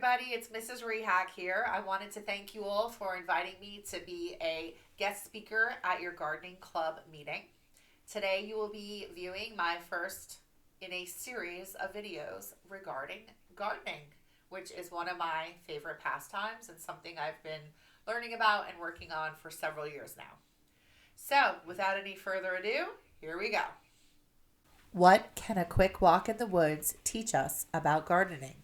everybody, it's Mrs. Rehak here. I wanted to thank you all for inviting me to be a guest speaker at your gardening club meeting. Today you will be viewing my first in a series of videos regarding gardening, which is one of my favorite pastimes and something I've been learning about and working on for several years now. So without any further ado, here we go. What can a quick walk in the woods teach us about gardening?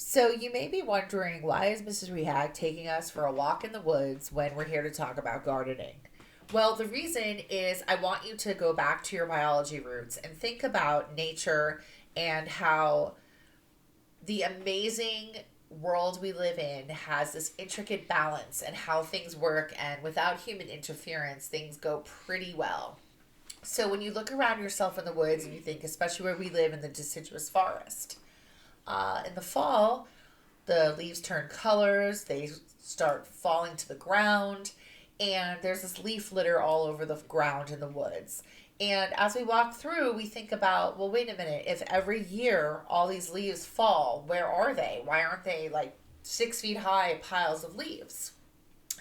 So you may be wondering, why is Mrs. Rehag taking us for a walk in the woods when we're here to talk about gardening? Well, the reason is I want you to go back to your biology roots and think about nature and how the amazing world we live in has this intricate balance and how things work, and without human interference, things go pretty well. So when you look around yourself in the woods and you think, especially where we live in the deciduous forest, in the fall, the leaves turn colors, they start falling to the ground, and there's this leaf litter all over the ground in the woods. And as we walk through, we think about, well, wait a minute, if every year all these leaves fall, where are they? Why aren't they like 6 feet high piles of leaves?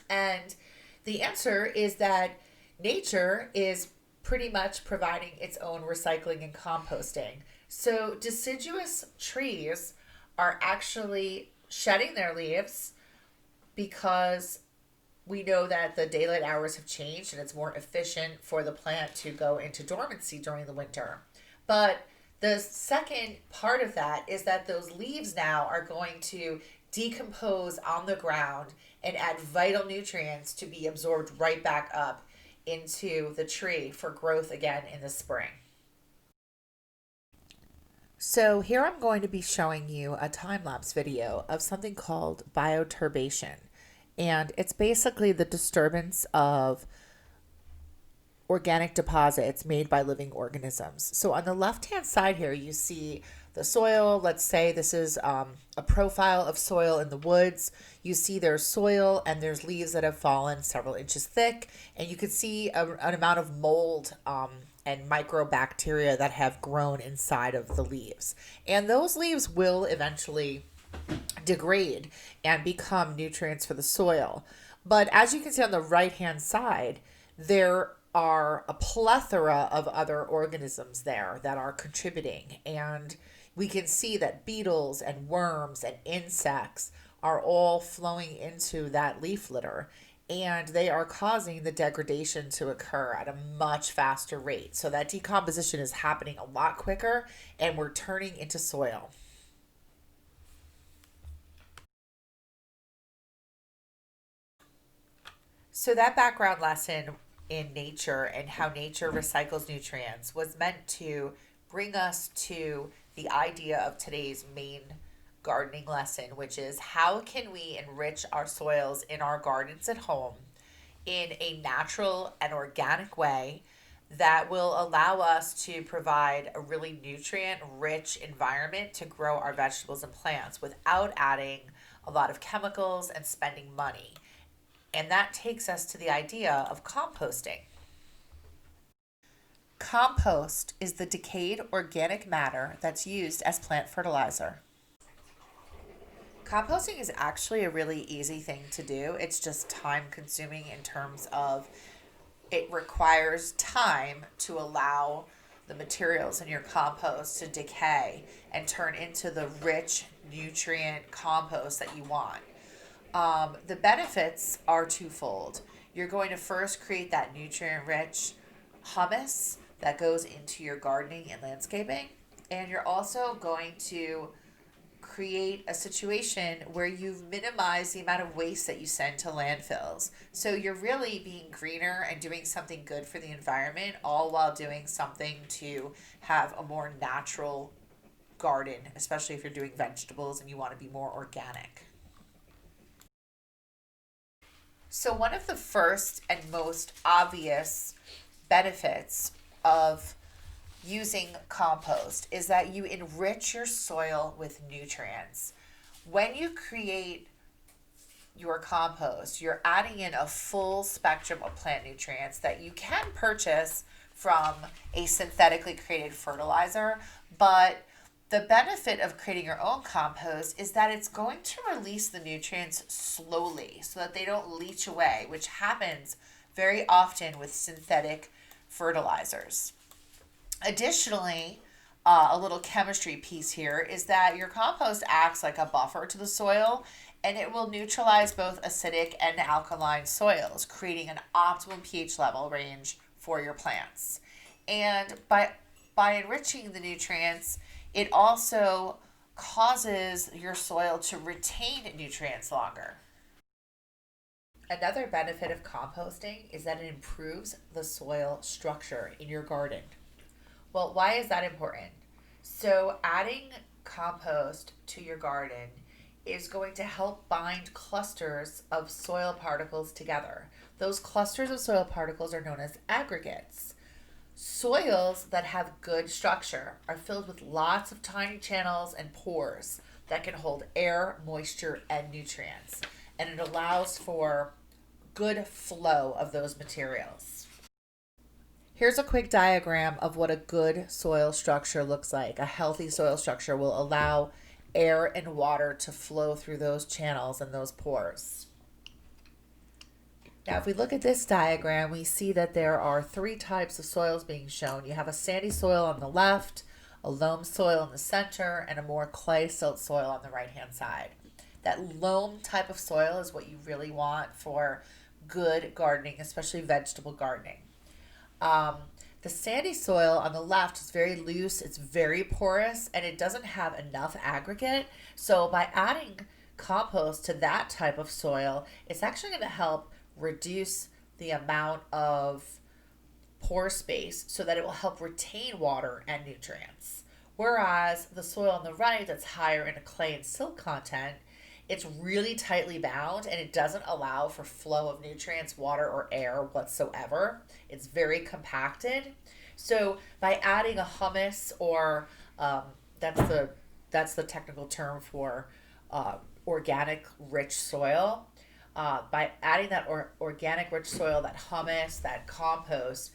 And the answer is that nature is pretty much providing its own recycling and composting. So deciduous trees are actually shedding their leaves because we know that the daylight hours have changed and it's more efficient for the plant to go into dormancy during the winter. But the second part of that is that those leaves now are going to decompose on the ground and add vital nutrients to be absorbed right back up into the tree for growth again in the spring. So here I'm going to be showing you a time-lapse video of something called bioturbation. And it's basically the disturbance of organic deposits made by living organisms. So on the left-hand side here, you see the soil. Let's say this is a profile of soil in the woods. You see there's soil and there's leaves that have fallen several inches thick. And you can see an amount of mold and microbacteria that have grown inside of the leaves. And those leaves will eventually degrade and become nutrients for the soil. But as you can see on the right hand side, there are a plethora of other organisms there that are contributing, and we can see that beetles and worms and insects are all flowing into that leaf litter, and they are causing the degradation to occur at a much faster rate. So that decomposition is happening a lot quicker and we're turning into soil. So that background lesson in nature and how nature recycles nutrients was meant to bring us to the idea of today's main gardening lesson, which is how can we enrich our soils in our gardens at home in a natural and organic way that will allow us to provide a really nutrient-rich environment to grow our vegetables and plants without adding a lot of chemicals and spending money. And that takes us to the idea of composting. Compost is the decayed organic matter that's used as plant fertilizer. Composting is actually a really easy thing to do. It's just time consuming in terms of it requires time to allow the materials in your compost to decay and turn into the rich nutrient compost that you want. The benefits are twofold. You're going to first create that nutrient-rich humus that goes into your gardening and landscaping, and you're also going to create a situation where you've minimized the amount of waste that you send to landfills. So you're really being greener and doing something good for the environment, all while doing something to have a more natural garden, especially if you're doing vegetables and you want to be more organic. So one of the first and most obvious benefits of using compost is that you enrich your soil with nutrients. When you create your compost, you're adding in a full spectrum of plant nutrients that you can purchase from a synthetically created fertilizer, but The benefit of creating your own compost is that it's going to release the nutrients slowly so that they don't leach away, which happens very often with synthetic fertilizers. Additionally, a little chemistry piece here is that your compost acts like a buffer to the soil, and it will neutralize both acidic and alkaline soils, creating an optimum pH level range for your plants. And by enriching the nutrients, it also causes your soil to retain nutrients longer. Another benefit of composting is that it improves the soil structure in your garden. Well, why is that important? So, adding compost to your garden is going to help bind clusters of soil particles together. Those clusters of soil particles are known as aggregates. Soils that have good structure are filled with lots of tiny channels and pores that can hold air, moisture, and nutrients. And it allows for good flow of those materials. Here's a quick diagram of what a good soil structure looks like. A healthy soil structure will allow air and water to flow through those channels and those pores. Now, if we look at this diagram, we see that there are 3 types of soils being shown. You have a sandy soil on the left, a loam soil in the center, and a more clay silt soil on the right-hand side. That loam type of soil is what you really want for good gardening, especially vegetable gardening. The sandy soil on the left is very loose, it's very porous, and it doesn't have enough aggregate. So by adding compost to that type of soil, it's actually going to help reduce the amount of pore space so that it will help retain water and nutrients. Whereas the soil on the right that's higher in a clay and silt content, it's really tightly bound and it doesn't allow for flow of nutrients, water, or air whatsoever. It's very compacted. So by adding a humus, or that's the technical term for organic rich soil, by adding that organic rich soil, that humus, that compost,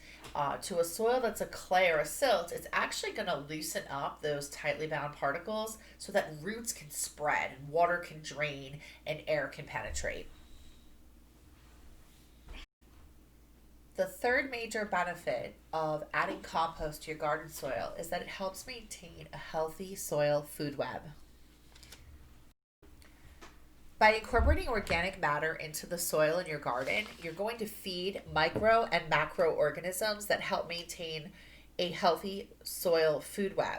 to a soil that's a clay or a silt, it's actually going to loosen up those tightly bound particles so that roots can spread, and water can drain, and air can penetrate. The third major benefit of adding compost to your garden soil is that it helps maintain a healthy soil food web. By incorporating organic matter into the soil in your garden, you're going to feed micro and macroorganisms that help maintain a healthy soil food web.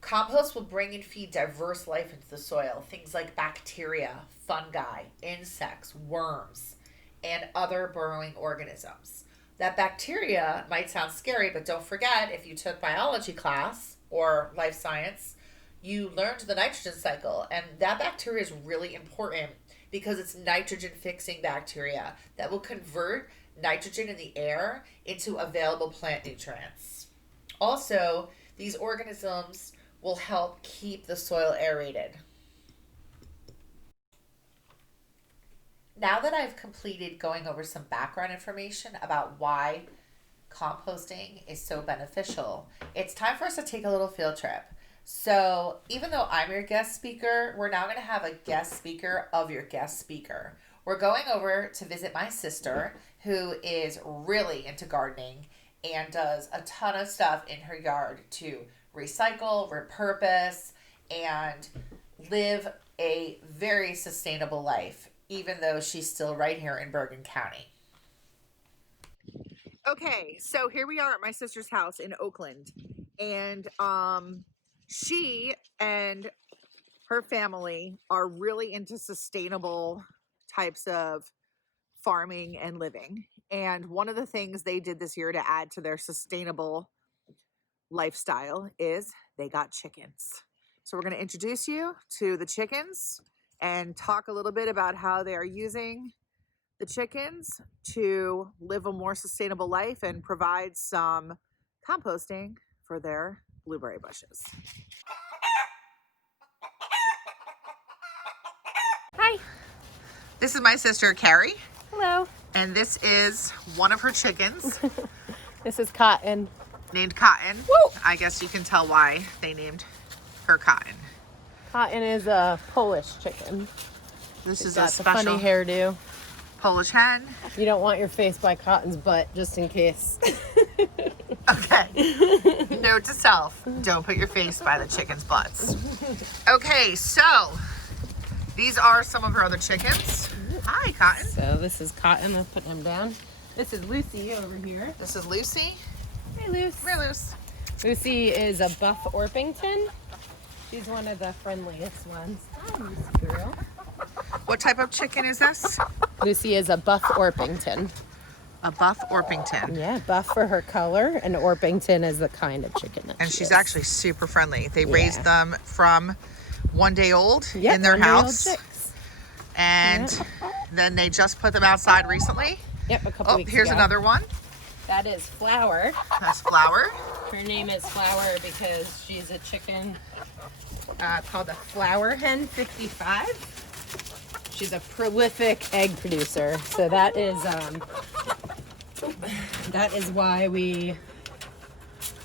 Compost will bring and feed diverse life into the soil, things like bacteria, fungi, insects, worms, and other burrowing organisms. That bacteria might sound scary, but don't forget, if you took biology class or life science, you learned the nitrogen cycle, and that bacteria is really important because it's nitrogen fixing bacteria that will convert nitrogen in the air into available plant nutrients. Also, these organisms will help keep the soil aerated. Now that I've completed going over some background information about why composting is so beneficial, it's time for us to take a little field trip. So even though I'm your guest speaker, we're now going to have a guest speaker of your guest speaker. We're going over to visit my sister, who is really into gardening and does a ton of stuff in her yard to recycle, repurpose, and live a very sustainable life, even though she's still right here in Bergen County. Okay, so here we are at my sister's house in Oakland, and she and her family are really into sustainable types of farming and living. And one of the things they did this year to add to their sustainable lifestyle is they got chickens. So we're going to introduce you to the chickens and talk a little bit about how they are using the chickens to live a more sustainable life and provide some composting for their blueberry bushes. Hi. This is my sister Carrie. Hello. And this is one of her chickens. This is Cotton. named Cotton. Woo! I guess you can tell why they named her Cotton. Cotton is a Polish chicken. This is a Got the special funny hairdo. Polish hen. You don't want your face by Cotton's butt, just in case. Okay. Note to self, don't put your face by the chicken's butts. Okay, so these are some of her other chickens. Hi, Cotton. So this is Cotton. Let's put him down. This is Lucy over here. This is Lucy. Hey, Luce. Come here, Luce. Lucy is a Buff Orpington. She's one of the friendliest ones. Hi, Lucy girl. What type of chicken is this? Lucy is a Buff Orpington. A Buff Orpington. Yeah, buff for her color, and Orpington is the kind of chicken that And she she's is. actually super friendly. They Yeah. raised them from 1 day old Yep, in their 1 day old house. chicks. And then they just put them outside recently. Yep, a couple Oh, weeks here's ago. another one. That is Flower. That's Flower. Her name is Flower because she's a chicken called a Flower Hen 55. She's a prolific egg producer. So that is why we,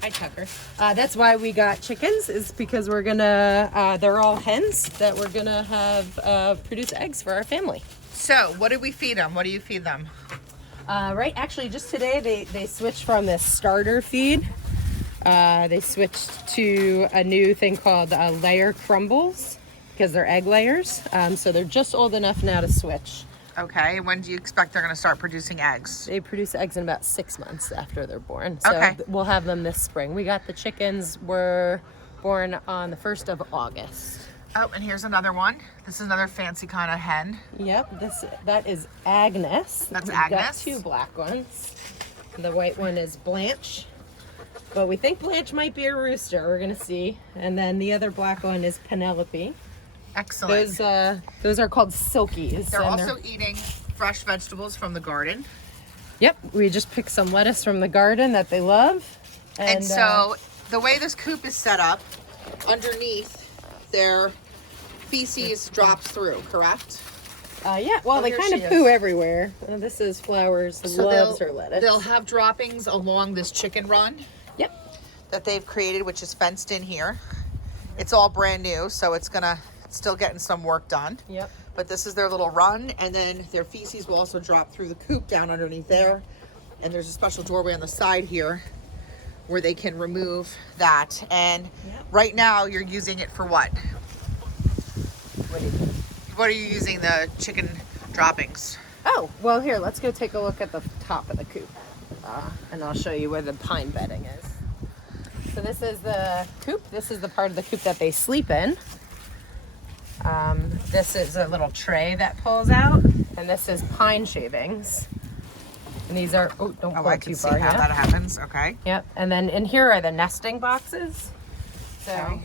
hi Tucker. That's why we got chickens, is because we're gonna, they're all hens that we're gonna have produce eggs for our family. So what do we feed them? What do you feed them? Right, actually just today they switched from this starter feed. They switched to a new thing called layer crumbles because they're egg layers. So they're just old enough now to switch. Okay, when do you expect they're going to start producing eggs? They produce eggs in about 6 months after they're born. So Okay. we'll have them this spring. We got the chickens were born on the 1st of August. Oh, and here's another one. This is another fancy kind of hen. Yep, that is Agnes. That's We've got Agnes. 2 black ones. The white one is Blanche. But we think Blanche might be a rooster. We're gonna see. And then the other black one is Penelope. Excellent. Those are called silkies. They're and also eating fresh vegetables from the garden. Yep, we just picked some lettuce from the garden that they love. And so the way this coop is set up, underneath their feces drops through, correct? yeah, well, they here kind of she poo is. everywhere. This is Flowers, So loves her lettuce. they'll have droppings along this chicken run Yep. that they've created, which is fenced in here. It's all brand new, so it's still getting some work done. Yep. But this is their little run, and then their feces will also drop through the coop down underneath there. And there's a special doorway on the side here where they can remove that. And Yep. right now you're using it for what? What do you think? What are you using the chicken droppings? Oh, well, here, let's go take a look at the top of the coop. And I'll show you where the pine bedding is. So this is the coop. This is the part of the coop that they sleep in. This is a little tray that pulls out. And this is pine shavings. And these are, don't Oh, pull I it can too see far. how Yeah. that happens. Okay. Yep. And then in here are the nesting boxes. So Okay.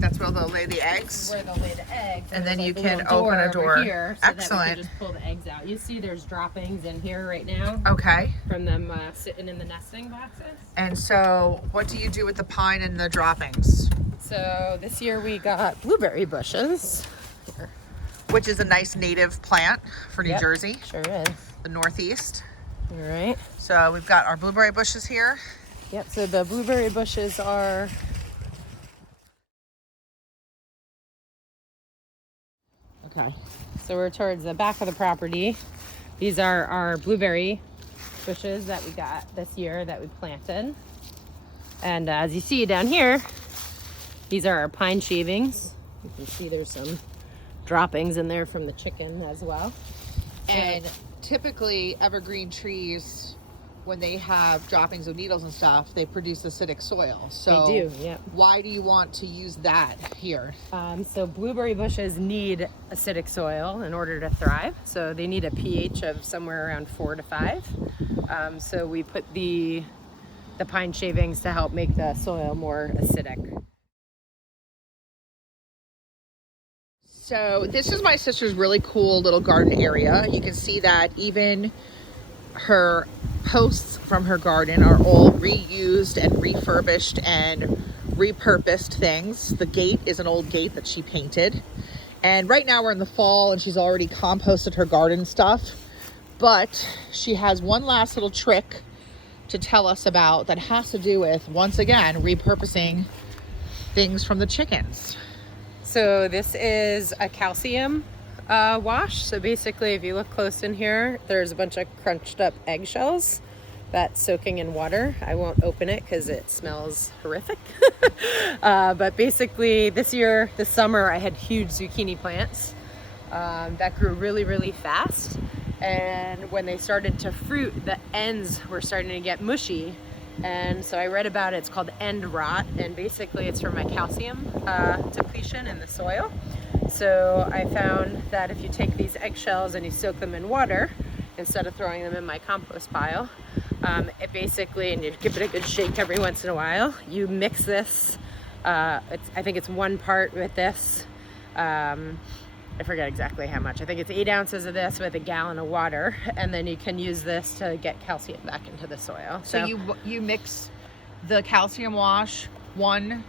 That's where they'll lay the eggs. where they'll lay the eggs. And then there's you like can little open a over door. here so that we Excellent. can just pull the eggs out. You see there's droppings in here right now Okay. from them sitting in the nesting boxes. And so what do you do with the pine and the droppings? So this year we got blueberry bushes. Here. Which is a nice native plant for New Yep, Jersey, Sure is. the Northeast. All right. So we've got our blueberry bushes here. Yep. So the blueberry bushes are. Okay. So we're towards the back of the property. These are our blueberry bushes that we got this year that we planted. And as you see down here, these are our pine shavings. You can see there's some droppings in there from the chicken as well. And typically evergreen trees, when they have droppings of needles and stuff, they produce acidic soil. So They do, yep. why do you want to use that here? So blueberry bushes need acidic soil in order to thrive. So they need a pH of somewhere around 4 to 5. So we put the pine shavings to help make the soil more acidic. So this is my sister's really cool little garden area. You can see that even her posts from her garden are all reused and refurbished and repurposed things. The gate is an old gate that she painted. And right now we're in the fall and she's already composted her garden stuff. But she has one last little trick to tell us about that has to do with, once again, repurposing things from the chickens. So this is a calcium wash. So basically, if you look close in here, there's a bunch of crunched up eggshells that's soaking in water. I won't open it because it smells horrific. But basically this summer, I had huge zucchini plants that grew really, really fast. And when they started to fruit, the ends were starting to get mushy. And so I read about it. It's called end rot. And basically it's from my calcium depletion in the soil. So I found that if you take these eggshells and you soak them in water, instead of throwing them in my compost pile, it basically, and you give it a good shake every once in a while, you mix this, I think it's 1 part with this, I forget exactly how much. I think it's 8 ounces of this with a gallon of water, and then you can use this to get calcium back into the soil. So you mix the calcium wash, 1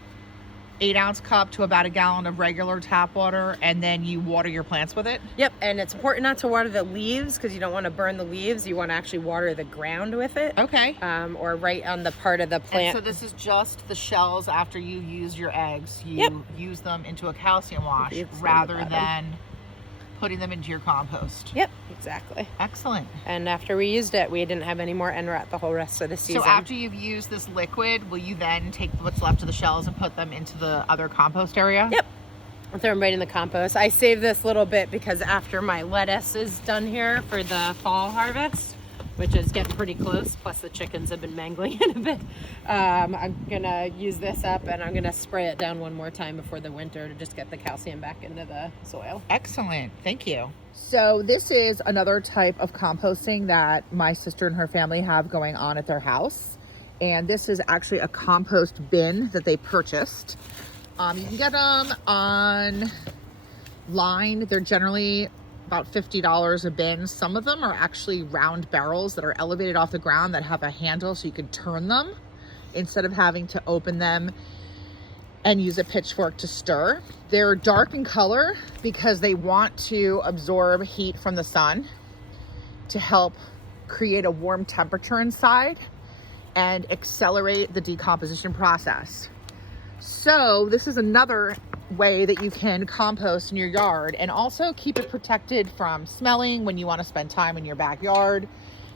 8-ounce cup to about a gallon of regular tap water, and then you water your plants with it? Yep, and it's important not to water the leaves because you don't want to burn the leaves. You want to actually water the ground with it. Okay. Or right on the part of the plant. And so this is just the shells after you use your eggs. You use them into a calcium wash rather than putting them into your compost. Yep, exactly. Excellent. And after we used it, we didn't have any more end rot the whole rest of the season. So after you've used this liquid, will you then take what's left of the shells and put them into the other compost area? Yep. I'll throw them right in the compost. I save this little bit because after my lettuce is done here for the fall harvest, which is getting pretty close, plus the chickens have been mangling it a bit, I'm gonna use this up and I'm gonna spray it down one more time before the winter to just get the calcium back into the soil. Excellent, thank you. So this is another type of composting that my sister and her family have going on at their house. And this is actually a compost bin that they purchased. You can get them online. They're generally about $50 a bin. Some of them are actually round barrels that are elevated off the ground that have a handle so you can turn them instead of having to open them and use a pitchfork to stir. They're dark in color because they want to absorb heat from the sun to help create a warm temperature inside and accelerate the decomposition process. So this is another way that you can compost in your yard and also keep it protected from smelling when you want to spend time in your backyard.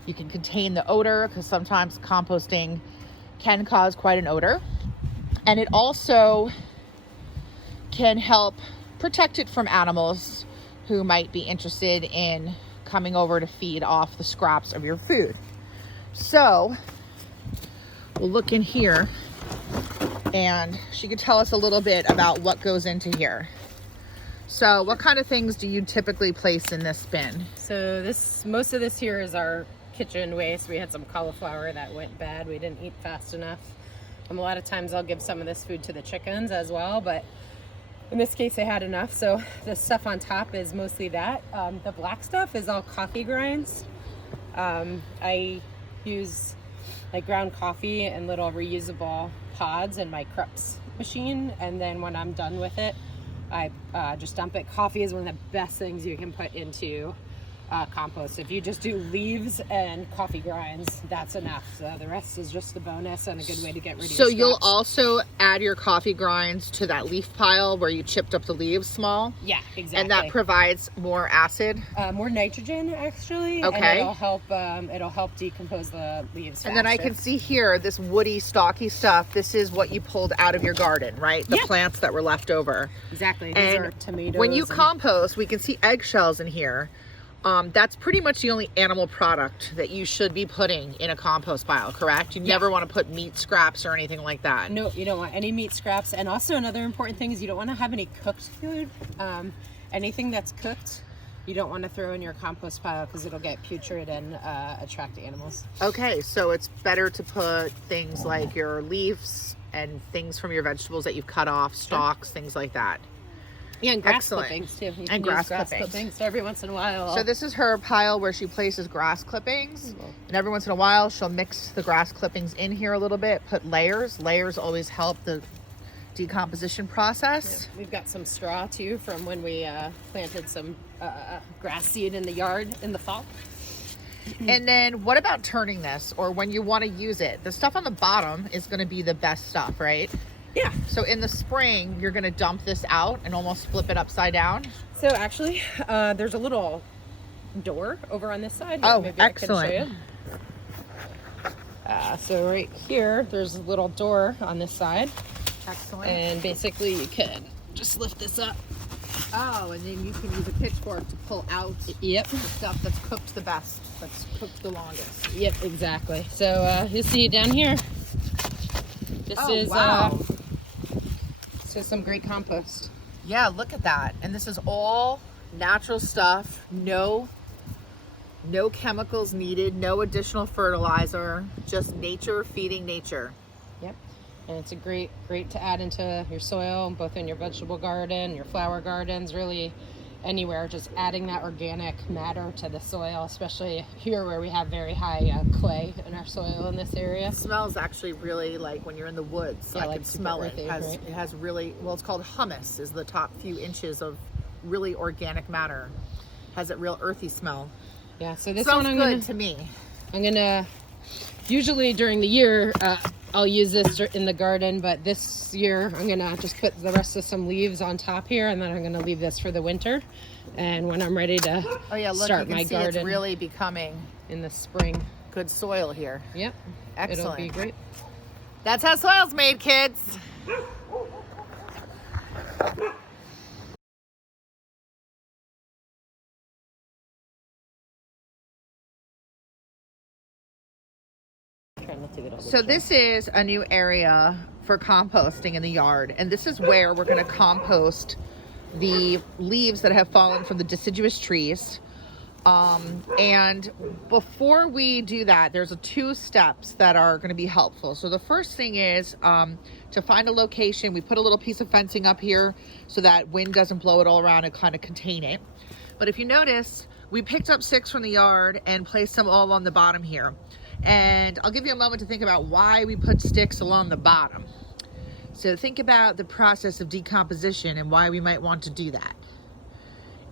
You can contain the odor because sometimes composting can cause quite an odor. And it also can help protect it from animals who might be interested in coming over to feed off the scraps of your food. So we'll look in here and she could tell us a little bit about what goes into here. So what kind of things do you typically place in this bin? So most of this here is our kitchen waste. We had some cauliflower that went bad. We didn't eat fast enough. A lot of times I'll give some of this food to the chickens as well, but in this case I had enough. So the stuff on top is mostly that. The black stuff is all coffee grinds. I use like ground coffee and little reusable pods in my Krups machine, and then when I'm done with it, I just dump it. Coffee is one of the best things you can put into compost. If you just do leaves and coffee grinds, that's enough. So the rest is just a bonus and a good way to get rid of your scraps. You'll also add your coffee grinds to that leaf pile where you chipped up the leaves small? Yeah, exactly. And that provides more acid? More nitrogen, actually. Okay. And it'll help decompose the leaves faster. And then I can see here, this woody, stalky stuff, this is what you pulled out of your garden, right? The plants that were left over. Exactly. These are tomatoes. When you compost, we can see eggshells in here. That's pretty much the only animal product that you should be putting in a compost pile, correct? You never want to put meat scraps or anything like that. No, you don't want any meat scraps. And also another important thing is you don't want to have any cooked food. Anything that's cooked, you don't want to throw in your compost pile because it'll get putrid and attract animals. Okay, so it's better to put things like your leaves and things from your vegetables that you've cut off, stalks, things like that. Yeah, and grass clippings too. You can grass use clippings every once in a while. So this is her pile where she places grass clippings. And every once in a while, she'll mix the grass clippings in here a little bit, put layers. Layers always help the decomposition process. Yeah. We've got some straw too from when we planted some grass seed in the yard in the fall. And then what about turning this, or when you want to use it? The stuff on the bottom is going to be the best stuff, right? Yeah. So in the spring, you're going to dump this out and almost flip it upside down. So actually, there's a little door over on this side. Oh, maybe excellent. I can show you. So right here, there's a little door on this side. Excellent. And basically you can just lift this up. Oh, and then you can use a pitchfork to pull out Yep. the stuff that's cooked the best, that's cooked the longest. Yep, exactly. So you'll see down here. This is wow. so some great compost. Yeah, look at that. And this is all natural stuff. No chemicals needed, no additional fertilizer, just nature feeding nature. Yep. And it's a great to add into your soil, both in your vegetable garden, your flower gardens, really anywhere. Just adding that organic matter to the soil, especially here where we have very high clay in our soil in this area. It smells actually really like when you're in the woods. Yeah, I like can smell earthy, it. right? It has really, well, it's called humus, is the top few inches of really organic matter. Has a real earthy smell. Yeah, so this Smells one good to me. I'm gonna usually during the year I'll use this in the garden, but this year I'm gonna just put the rest of some leaves on top here, and then I'm gonna leave this for the winter. And when I'm ready to start my garden, it's really becoming in the spring. good soil here. Yep, Excellent. it'll be great. That's how soil's made, kids. Try not to get all the So junk. this is a new area for composting in the yard, and this is where we're going to compost the leaves that have fallen from the deciduous trees. And before we do that, there's two steps that are going to be helpful. So the first thing is to find a location. We put a little piece of fencing up here so that wind doesn't blow it all around and kind of contain it. But if you notice, we picked up 6 from the yard and placed them all on the bottom here. And I'll give you a moment to think about why we put sticks along the bottom. So think about the process of decomposition and why we might want to do that.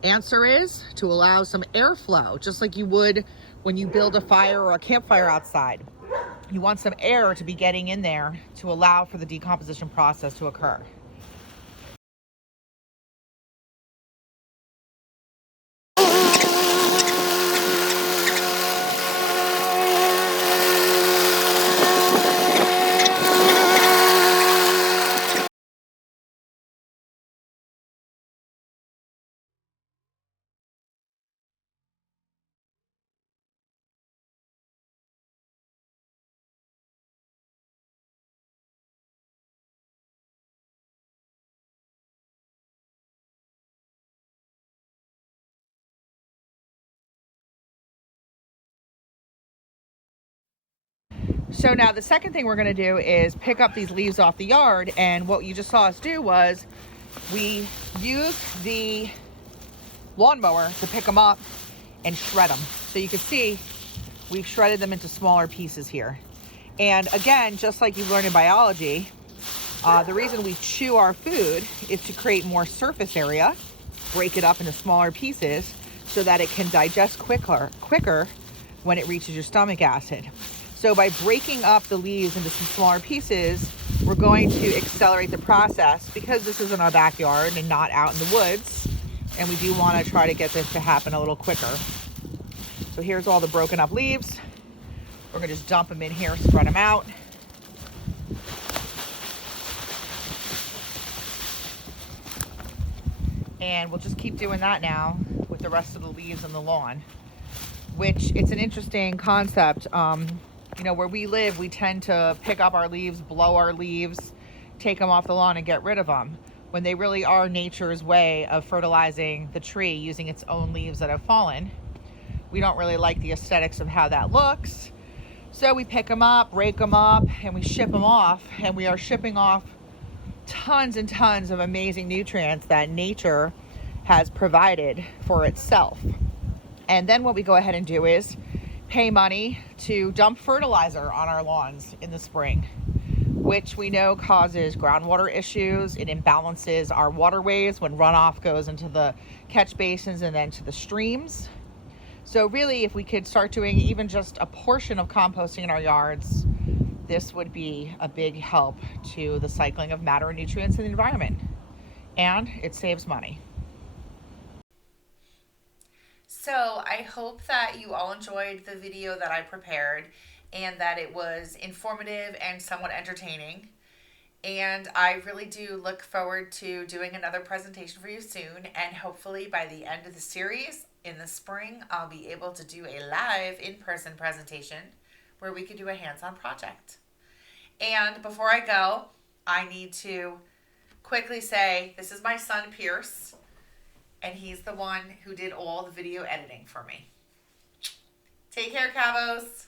Answer is to allow some airflow, just like you would when you build a fire or a campfire outside. You want some air to be getting in there to allow for the decomposition process to occur. So now the second thing we're going to do is pick up these leaves off the yard, and what you just saw us do was we used the lawnmower to pick them up and shred them. So you can see we've shredded them into smaller pieces here. And again, just like you've learned in biology, the reason we chew our food is to create more surface area, break it up into smaller pieces so that it can digest quicker when it reaches your stomach acid. So by breaking up the leaves into some smaller pieces, we're going to accelerate the process because this is in our backyard and not out in the woods. And we do want to try to get this to happen a little quicker. So here's all the broken up leaves. We're going to just dump them in here, spread them out. And we'll just keep doing that now with the rest of the leaves on the lawn, which it's an interesting concept. You know, where we live, we tend to pick up our leaves, blow our leaves, take them off the lawn and get rid of them, when they really are nature's way of fertilizing the tree using its own leaves that have fallen. We don't really like the aesthetics of how that looks. So we pick them up, rake them up, and we ship them off. And we are shipping off tons and tons of amazing nutrients that nature has provided for itself. And then what we go ahead and do is pay money to dump fertilizer on our lawns in the spring, which we know causes groundwater issues. It imbalances our waterways when runoff goes into the catch basins and then to the streams. So really, if we could start doing even just a portion of composting in our yards, this would be a big help to the cycling of matter and nutrients in the environment. And it saves money. So I hope that you all enjoyed the video that I prepared and that it was informative and somewhat entertaining. And I really do look forward to doing another presentation for you soon. And hopefully by the end of the series in the spring, I'll be able to do a live in-person presentation where we could do a hands-on project. And before I go, I need to quickly say, this is my son, Pierce, and he's the one who did all the video editing for me. Take care, Cavos.